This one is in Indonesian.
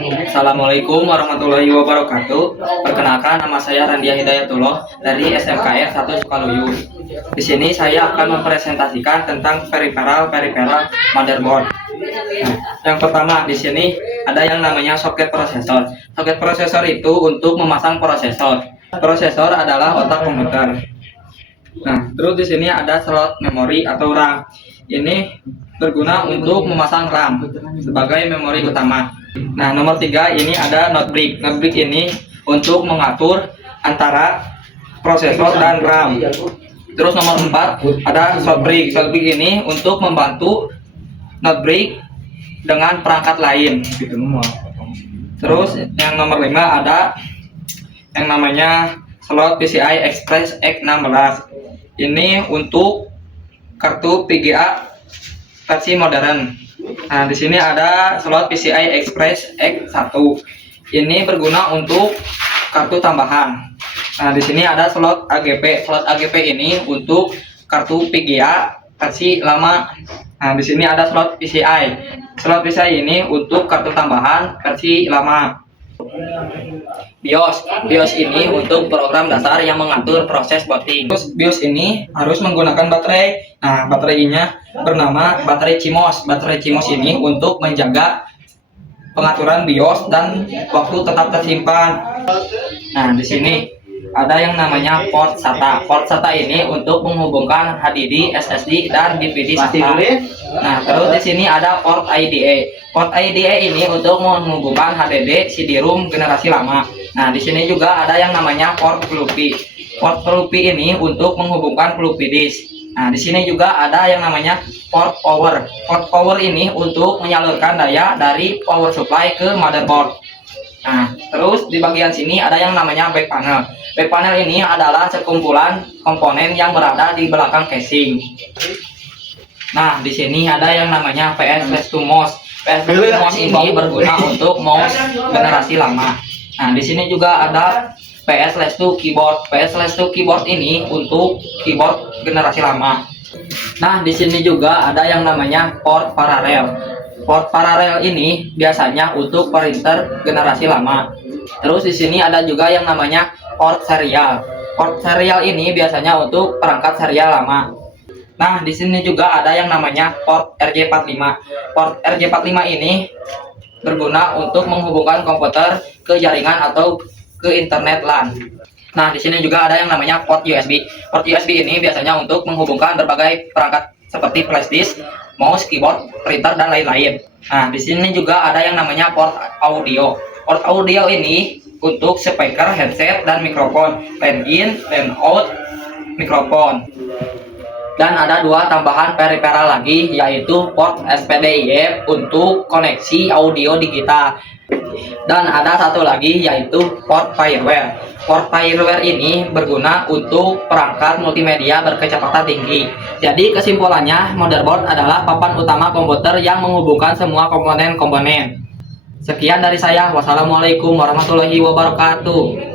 Assalamualaikum warahmatullahi wabarakatuh. Perkenalkan, nama saya Randia Hidayatullah dari SMKR 1 Sukaluyu. Di sini saya akan mempresentasikan tentang periferal motherboard. Nah, yang pertama di sini ada yang namanya soket prosesor. Soket prosesor itu untuk memasang prosesor. Prosesor adalah otak komputer. Nah, terus di sini ada slot memori atau RAM. Ini berguna untuk memasang RAM sebagai memori utama. Nah, nomor 3 ini ada notebook. Notebook ini untuk mengatur antara prosesor dan RAM. Terus nomor 4 ada shotbrick. Shotbrick ini untuk membantu notebook dengan perangkat lain. Terus yang nomor 5 ada yang namanya slot PCI Express X16. Ini untuk kartu VGA versi modern. Nah, di sini ada slot PCI Express X1. Ini berguna untuk kartu tambahan. Nah, di sini ada slot AGP. Slot AGP ini untuk kartu VGA versi lama. Nah, di sini ada slot PCI. Slot PCI ini untuk kartu tambahan versi lama. BIOS ini untuk program dasar yang mengatur proses booting. Terus BIOS ini harus menggunakan baterai. Nah, baterainya bernama baterai CMOS. Baterai CMOS ini untuk menjaga pengaturan BIOS dan waktu tetap tersimpan. Nah, di sini ada yang namanya port SATA. Port SATA ini untuk menghubungkan HDD, SSD, dan DVD SATA. Nah, terus di sini ada port IDE. Port IDE ini untuk menghubungkan HDD, CD-ROM generasi lama. Nah, di sini juga ada yang namanya port floppy. Port floppy ini untuk menghubungkan floppy disk. Nah, di sini juga ada yang namanya port power. Port power ini untuk menyalurkan daya dari power supply ke motherboard. Nah, terus di bagian sini ada yang namanya back panel. Back panel ini adalah sekumpulan komponen yang berada di belakang casing. Nah, di sini ada yang namanya PS/2 mouse. PS/2 mouse ini berguna untuk mouse generasi lama. Nah, di sini juga ada PS/2 keyboard. PS/2 keyboard ini untuk keyboard generasi lama. Nah, di sini juga ada yang namanya port paralel. Port paralel ini biasanya untuk printer generasi lama. Terus di sini ada juga yang namanya port serial. Port serial ini biasanya untuk perangkat serial lama. Nah, di sini juga ada yang namanya port RJ45. Port RJ45 ini berguna untuk menghubungkan komputer ke jaringan atau ke internet LAN. Nah, di sini juga ada yang namanya port USB. Port USB ini biasanya untuk menghubungkan berbagai perangkat seperti flash disk, mouse, keyboard, printer, dan lain-lain. Nah, di sini juga ada yang namanya port audio. Port audio ini untuk speaker, headset, dan mikrofon, line in, line out, mikrofon. Dan ada dua tambahan periferal lagi, yaitu port SPDIF untuk koneksi audio digital. Dan ada satu lagi, yaitu port fireware. Port fireware ini berguna untuk perangkat multimedia berkecepatan tinggi. Jadi kesimpulannya, motherboard adalah papan utama komputer yang menghubungkan semua komponen-komponen. Sekian dari saya. Wassalamualaikum warahmatullahi wabarakatuh.